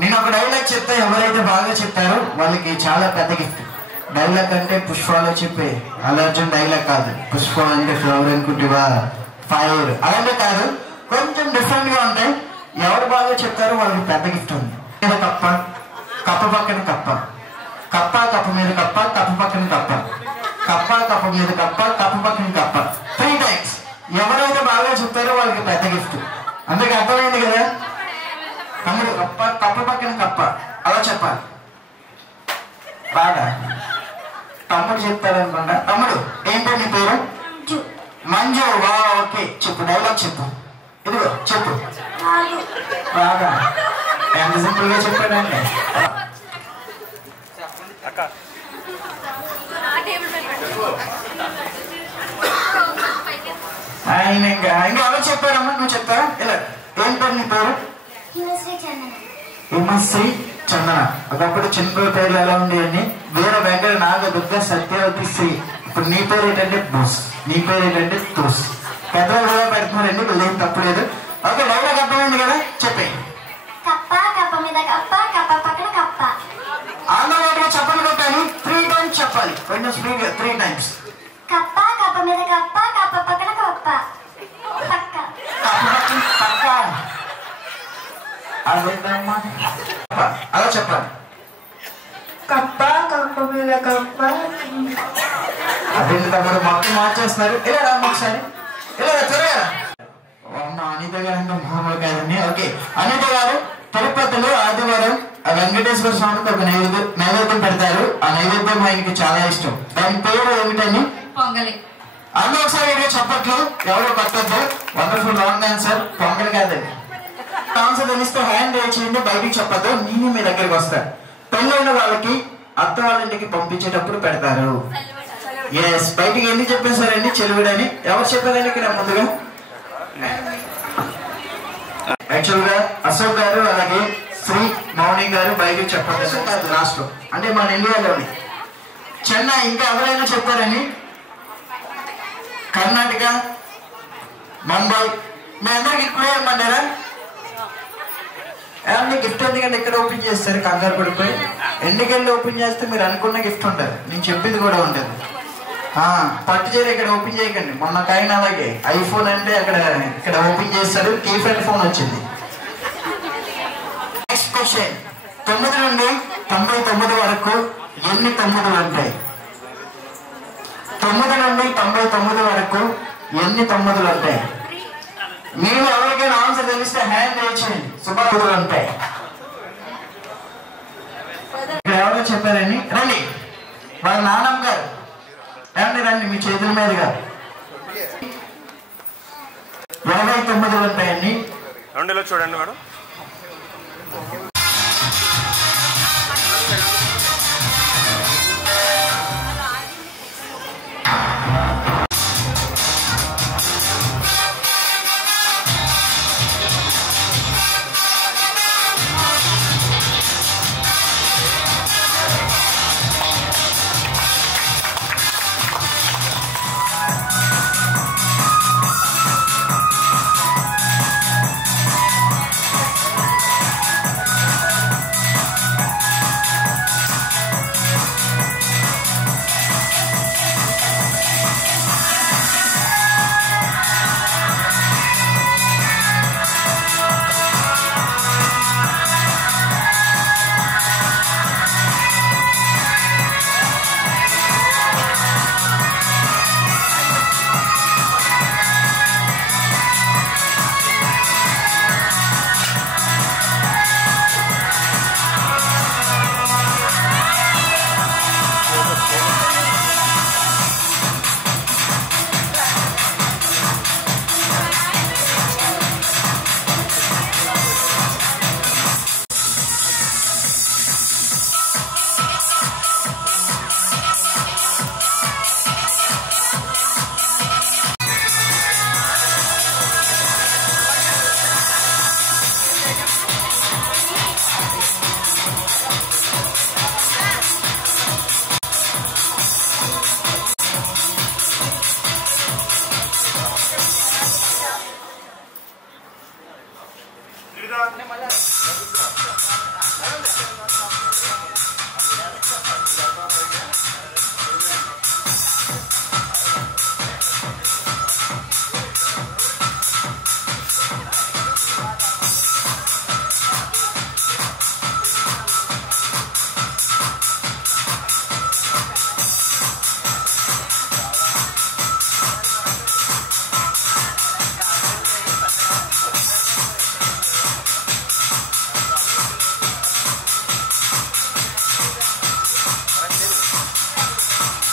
నేను ఒక డైలాగ్ చెప్తా, ఎవరైతే బాగా చెప్తారో వాళ్ళకి చాలా పెద్ద గిఫ్ట్. డైలాగ్ అంటే పుష్పాలో చెప్పే అల్లర్జున్ డైలాగ్ కాదు. పుష్ప అంటే ఫ్లవర్ అనుకుంటువా, ఫైర్ అలాంటి కాదు, కొంచెం డిఫరెంట్ గా ఉంటాయి. ఎవరు బాగా చెప్తారో వాళ్ళకి పెద్ద గిఫ్ట్ ఉంది. కప్ప, కప్ప పక్కన కప్ప, కప్ప కప్ప మీద కప్ప, కప్ప పక్కన కప్ప, కప్ప కప్ప మీద కప్ప, కప్ప పక్కన కప్ప, 3 times. ఎవరైతే బాగా చెప్తారో వాళ్ళకి పెద్ద గిఫ్ట్. అందుకే అర్థమైంది కదా. తమ్ముడు కప్ప, కప్ప పక్కన కప్ప అలా చెప్పాలి బాగా. తమ్ముడు చెప్తారు అనుకోండి. తమ్ముడు ఏంటో నీ పేరు? మంజు. వా ఓకే, చెప్పు, డైలాగ్ చెప్పు. ఇదిగో చెప్పు బాగా. ఎంత సింపుల్ గా చెప్పాడండి. ఆయన ఇంకా ఎవరు చెప్పారమ్మా? నువ్వు చెప్తారా? ఇలా ఏం పేరు నీ పేరు? హిమశ్రీ చందన. ఒకప్పుడు చిన్న పేర్లు ఎలా ఉండేవని, వీర వెంకట నాగదుర్గ సత్యవతి శ్రీ. ఇప్పుడు నీ పేరు ఏంటంటే బోస్, నీ పేరు ఏంటంటే తోస్. పెద్దలు కూడా పెడుతున్నారండి, వీళ్ళేం తప్పలేదు. ఓకే, డైలాగ్ అర్థమైంది కదా, చెప్పే. ఆంధ్రలో చెప్పలు కొట్టాలి, 3 times చెప్పాలి. కొంచెం స్పీడ్గా 3 times. కప్ప కప్ప మీద కప్ప, కప్ప పక్కన కప్ప, పక్క పక్క అలా చెప్పాలి. కప్ప కప్ప మీద కప్ప. అదే తమ్ముడు మొత్తం మార్చేస్తున్నారు. ఇలా రా ఒకసారి, ఇలా త్వరగా. అనిత గారు అంటే మామూలు కాదండి. ఓకే, అనిత గారు తిరుపతిలో ఆదివారం వెంకటేశ్వర స్వామికి ఒక నైవేద్యం పెడతారు. ఆ నైవేద్యం ఆయనకి చాలా ఇష్టం. దాని పేరు ఏమిటని? పొంగలి. అందులో ఒకసారి చెప్పట్లు ఎవరో పట్టద్దు. Wonderful, wrong answer. పొంగల్ కాదండి. ఆన్సర్ తెలిస్తే హ్యాండ్ రేజ్ చేయండి, బయటికి చెప్పద్దు. నేను మీ దగ్గరికి వస్తాను. పెళ్ళైన వాళ్ళకి అత్త వాళ్ళ ఇంటికి పంపించేటప్పుడు పెడతారు. ఎస్, బయటికి ఎందుకు చెప్పేశారండి చెలువిడని? ఎవరు చెప్పారండి ఇక్కడ ముందుగా? యాక్చువల్ గా అశోక్ గారు అలాగే శ్రీ మౌని గారు బయటికి చెప్పారు లాస్ట్ లో, అంటే మన ఇండియాలోని చెన్నై. ఇంకా ఎవరైనా చెప్పారని? కర్ణాటక, ముంబై. మీ అందరికి ఇక్కడే ఇవ్వమంటారా? ఏమన్నా గిఫ్ట్ ఎందుకంటే ఇక్కడ ఓపెన్ చేస్తారు కంగారు పడిపోయి. ఎన్నికెళ్ళి ఓపెన్ చేస్తే మీరు అనుకున్న గిఫ్ట్ ఉంటుంది, నేను చెప్పింది కూడా ఉంటుంది. పట్టు చీర ఇక్కడ ఓపెన్ చేయకండి. మొన్న కైనా అలాగే ఐఫోన్ అంటే ఇక్కడ ఓపెన్ చేస్తారు, కీప్యాడ్ ఫోన్ వచ్చింది. నెక్స్ట్ క్వశ్చన్, 9 నుండి 99 వరకు ఎన్ని 9లు ఉంటాయి? 9 నుండి 99 వరకు ఎన్ని 9లు ఉంటాయి? మీరు ఎవరికైనా ఆన్సర్ తెలిస్తే హ్యాండ్ రేజ్ చేయండి. సుమారు ఉంటాయి. ఇక్కడ ఎవరో చెప్పారని రండి, వాళ్ళ నాన్నమ్మ గారు రండి రండి, మీ చేతుల మీదుగా 29 ఉంటాయండి. చూడండి మేడం.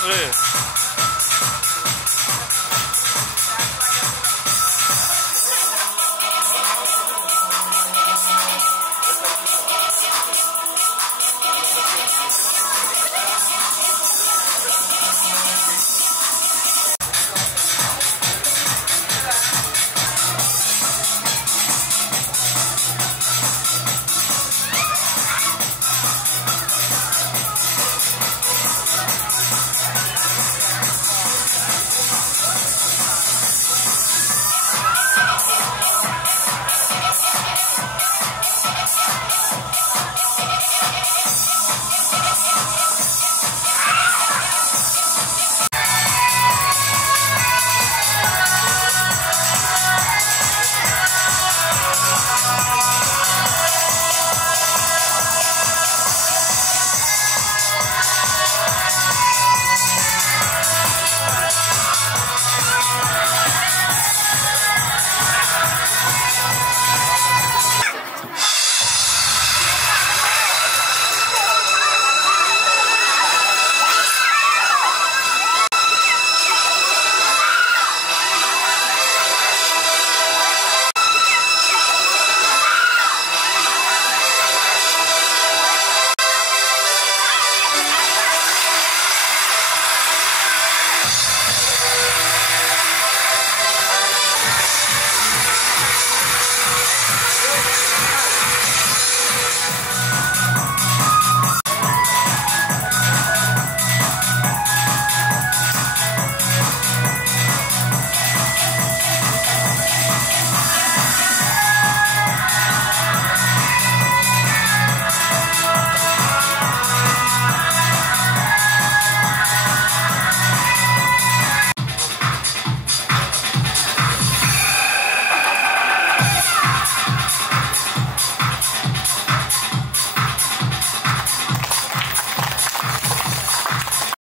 ఒరేయ్